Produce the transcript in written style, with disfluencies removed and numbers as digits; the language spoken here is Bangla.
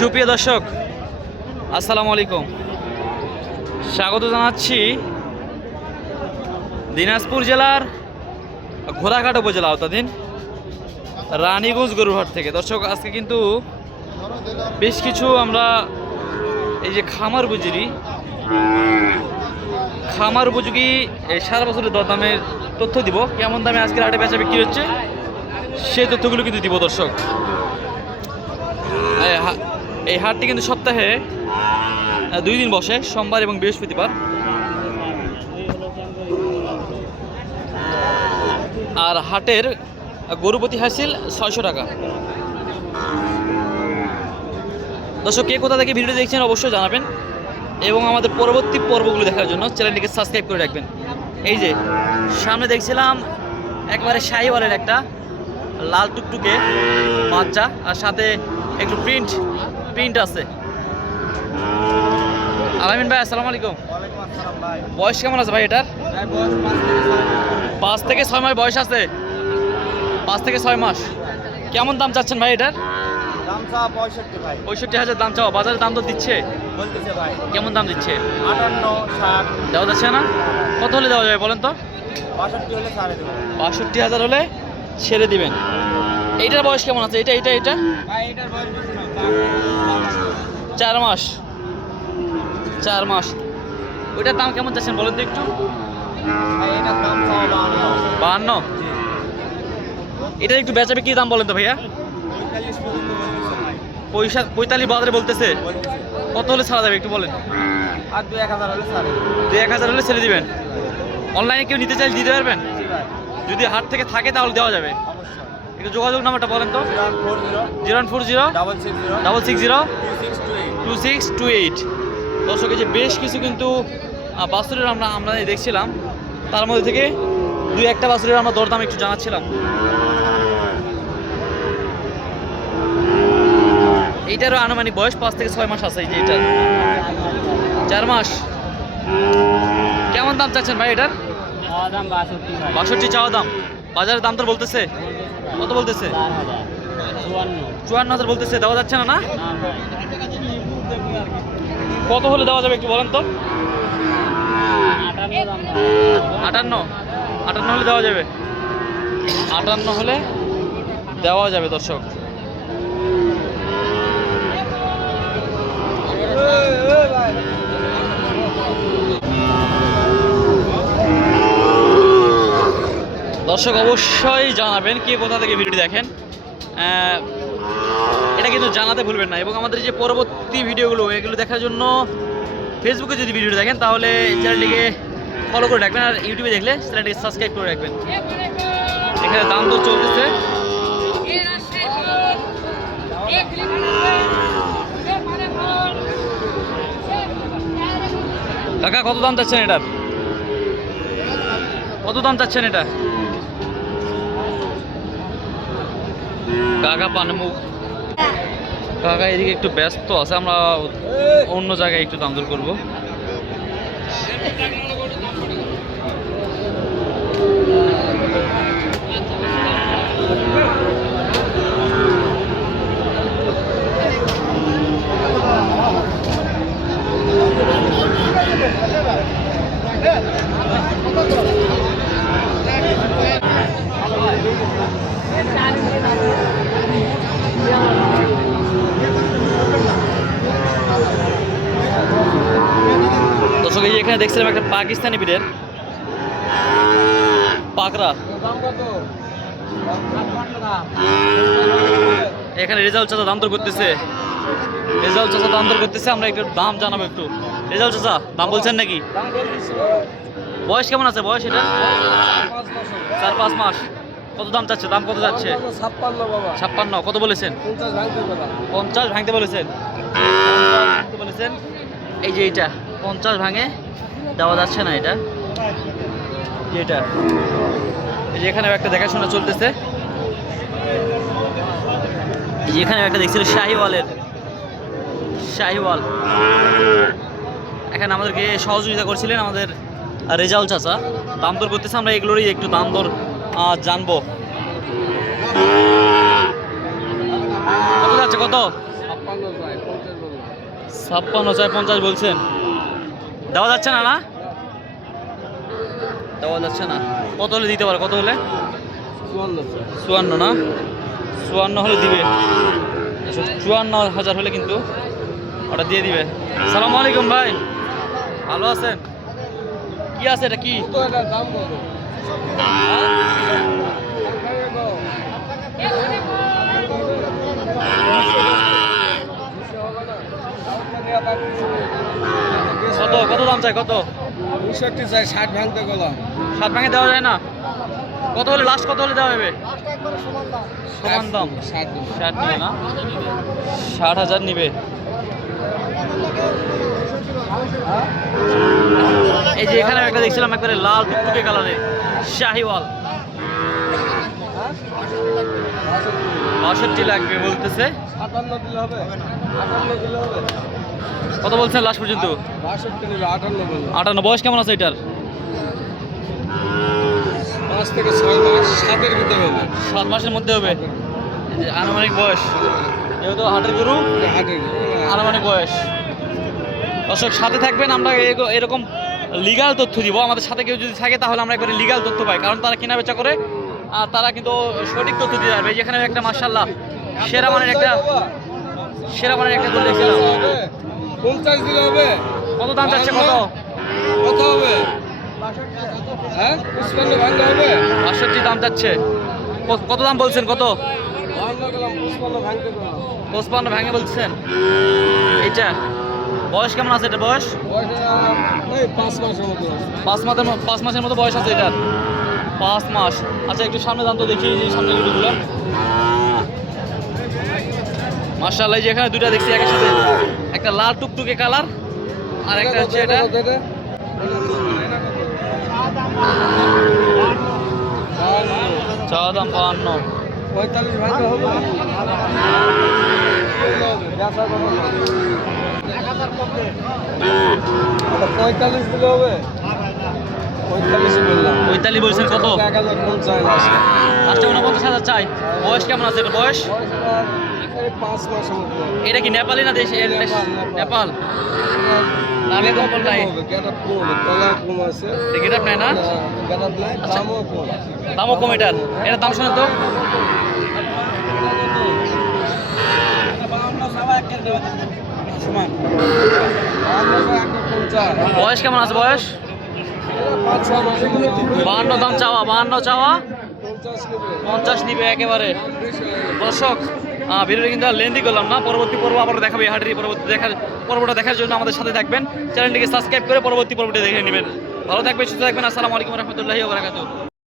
সুপ্রিয় দর্শক, আসসালামু আলাইকুম। স্বাগত জানাচ্ছি দিনাজপুর জেলার ঘোড়াঘাট উপজেলা আওতাধীন রানীগঞ্জ গরুরহাট থেকে। দর্শক, আজকে কিন্তু বেশ কিছু আমরা এই যে খামার উপযোগী এই সারা বছরের দরদামের তথ্য দিব। কেমন দামে আজকের হাটে বেচা বিক্রি হচ্ছে সেই তথ্যগুলো কিন্তু দিব। দর্শক, এই হাটটি কিন্তু সপ্তাহে 2 দিন বসে, সোমবার এবং বৃহস্পতিবার। আর হাটের গরুপতি হাসিল 600 টাকা। দর্শক, কে কোথা থেকে ভিডিও দেখছেন অবশ্যই জানাবেন এবং আমাদের পরবর্তী পর্বগুলো দেখার জন্য চ্যানেলটিকে সাবস্ক্রাইব করে রাখবেন। এই যে সামনে দেখছিলাম একবারে শাহিওয়ালের একটা লাল টুকটুকে বাচ্চা, আর সাথে একটু প্রিন্ট আছে। আলামিন ভাই, আসসালামু আলাইকুম। বয়স কেমন আছে ভাই এটার? 5 থেকে 6 মাস বয়স আছে। 5 থেকে 6 মাস। কেমন দাম চাচ্ছেন ভাই এটার? দাম চা 65 ভাই। 65,000 দাম চাও। বাজারে দাম তো দিচ্ছে? বলতেছে ভাই। কেমন দাম দিচ্ছে? 58 60 দেওয়া যাচ্ছে না? কত হলে দেওয়া যাবে বলেন তো? 62 হলে ছাড়ে দেব। 62,000 হলে ছেড়ে দিবেন। এইটার বয়স কেমন আছে? এটা ভাই এটার বয়স বেশি না। 4 মাস। 4 মাস। ওইটার দাম কেমন চাচ্ছেন বলেন তো একটু? ভাই এটার দাম চা 52। 52? এটার একটু বেচা বিক্রি দাম বলেন তো ভাইয়া? 45 পর্যন্ত বলতেছে ভাই। 45 বাজারে বলতেছে। কত হলে ছাড়া যাবে একটু বলেন? আর 2-1000 হলে ছাড়ে দেব। 2-1000 হলে ছেড়ে দিবেন। অনলাইনে কেউ নিতে চাইলে দিতে পারবেন? জি ভাই। যদি হাট থেকে থাকে তাহলে দেওয়া যাবে। অবশ্যই। একটু যোগাযোগ নাম্বারটা বলেন তো? 040 040 660 660 2628। 2628। দর্শক, এই যে বেশ কিছু কিন্তু বাছুরের আমরা দেখছিলাম, তার মধ্যে থেকে 2-1টা বাছুরের আমরা দরদাম একটু জানাচ্ছিলাম। এইটারও আনুমানিক বয়স 5 থেকে 6 মাস আছে। এই যে এটা 4 মাস। কেমন দাম চাচ্ছেন ভাই এটার? দাম 62 ভাই। 62 চাওয়া দাম। বাজারের দাম তো বলতেছে কত বলতেছে? 54,000 বলতেছে। দেওয়া যাচ্ছে না? না, কত হলে দেওয়া যাবে একটু বলেন তো? 58 হলে দেওয়া যাবে। 58 হলে দেওয়া যাবে। দর্শক, অবশ্যই জানাবেন কে কোথা থেকে ভিডিওটি দেখেন। এটা কিন্তু জানাতে ভুলবেন না। এবং আমাদের যে পরবর্তী ভিডিওগুলো এগুলো দেখার জন্য ফেসবুকে যদি ভিডিওটি দেখেন তাহলে চ্যানেলটিকে ফলো করে রাখবেন, আর ইউটিউবে দেখলে চ্যানেলটিকে সাবস্ক্রাইব করে রাখবেন। এখানে দাম তো চলতেছে। কাকা, কত দাম চাচ্ছেন এটার? কত দাম চাচ্ছেন এটা? কাকা পানমুখ। কাকা এদিকে একটু ব্যস্ত আছে, আমরা অন্য জায়গায় একটু দাম দর করবো। দর্শক, এই যে এখানে দেখছিলাম একটা পাকিস্তানি বিড়ের পাকড়া। এখানে রেজাল্ট চাচা দাম দর করতেছে। আমরা একটু দাম জানাবো একটু। রেজাল্ট চাচা দাম বলছেন নাকি? বয়স কেমন আছে? বয়স এটা 4-5 মাস। কত দাম চাচ্ছে? দাম কত যাচ্ছে? 56। কত বলেছেন? 50 ভাঙতে বলেছেন। এই যে এইটা 50 ভাঙে দেওয়া যাচ্ছে না। এটা যেটা এই যে এখানেও একটা দেখাশোনা চলতেছে। এই যে এখানেও একটা দেখছিল শাহিওয়াল। এখানে আমাদেরকে সহযোগিতা করছিলেন আমাদের রেজাউল চাচা। দাম দর করতেছে, আমরা এগুলোরই একটু দাম দর জানবো। কত যাচ্ছে? কত? 56 বলছেন, দেওয়া যাচ্ছে না? না দেওয়া যাচ্ছে না। কত হলে দিতে পারে? কত হলে? 54 না? 54 হলে দিবে। 54,000 হলে কিন্তু ওটা দিয়ে দিবে। আসসালামু আলাইকুম ভাই, ভালো আছেন? কি আছে এটা? কি কত কত দাম চাই? কত? 65 চাই, 60 ভাঙতে গেলাম। 7 ভাঙে দেওয়া যায় না? কত হলে লাস্ট, কত হলে দেওয়া হবে? সমান দাম 60 60 নিবে না? 60,000 নিবে। এই যে এখানে একটা দেখছিলাম একবারে লাল টুকটুকে কালারের শাহিওয়াল, 62 লাগবে বলতেছে। 57 দিলে হবে? 58 দিলে হবে? কত বলছেন লাস্ট পর্যন্ত? 62 নিবে, 58 বললো। 58। বয়স কেমন আছে এটার? 5 থেকে 6 মাস, 7 এর ভিতরে হবে। 7 মাসের মধ্যে হবে। এই যে আনুমানিক বয়স, যেহেতু হাটের গরু, হাটের আনুমানিক বয়স। দর্শক সাথে থাকবেন, আমরা এরকম লিগাল তথ্য দিব। আমাদের সাথে কেউ যদি থাকে তাহলে আমরা একবারে লিগাল তথ্য পাই, কারণ তারা কেনা বেচা করে আর তারা কিন্তু সঠিক তথ্য দিতে পারবে। যেখানে একটা মাশাআল্লাহ সেরা মানের একটা গরু দেখছিলাম। 50 দিলে হবে? কত দাম চাচ্ছে? কত কত হবে? হ্যাঁ 55 ভাঙতে হবে? 62 দাম চাচ্ছে। কত দাম বলছেন? কত? 52 গেলাম, 55 ভাঙতে গেলাম। 55 ভাঙে বলছেন। এইটা বয়স কেমন আছে? এটা বয়স ওই 5 মাসের মতো আছে। 5 মাসের মতো বয়স আছে এটার। 5 মাস। আচ্ছা একটু সামনে দাম তো দেখি, এই সামনে গরুগুলো মাশাআল্লাহ। যে এখানে দুইটা দেখছি একের সাথে, একটা লাল টুকটুকে কালার আর একটা হচ্ছে এটা। চাওয়া দাম 52। 45 ভাঙতে হবে? বেচা কত? 45 দিলে হবে? 45 বললাম। 45 বলছেন। কত? 1050 লাস্ট। লাস্টে 49,000 চাই। বয়স কেমন আছে এটা? বয়স 5 মাসের মতো। এটা কি নেপালি না দেশি? নেপাল। দামে কম বল নাই? গেটআপ কম হবে, তলা কম আছে। গেটআপ নাই না? গেটআপ নাই, দামও কম। দামও কম এটার। এটার দাম শুনে তো। সমান 50। বয়স কেমন আছে? বয়স 5-6 মাস। 52 দাম চাওয়া। 52 চাওয়া, 50 নেবে। 50 নিবে একেবারে। দর্শক ভিডিওটা কিন্তু লেন্দি করলাম না, পরবর্তী পর্ব আবার দেখাবে। হাটের পর্বটা দেখার জন্য আমাদের সাথে থাকবেন। চ্যানেলটিকে সাবস্ক্রাইব করে পরবর্তী পর্বটি দেখে নেবেন। ভালো থাকবেন, সুস্থ থাকবেন। আসসালামু আলাইকুম রহমতুল্লাহি ওয়া বারাকাতুহু।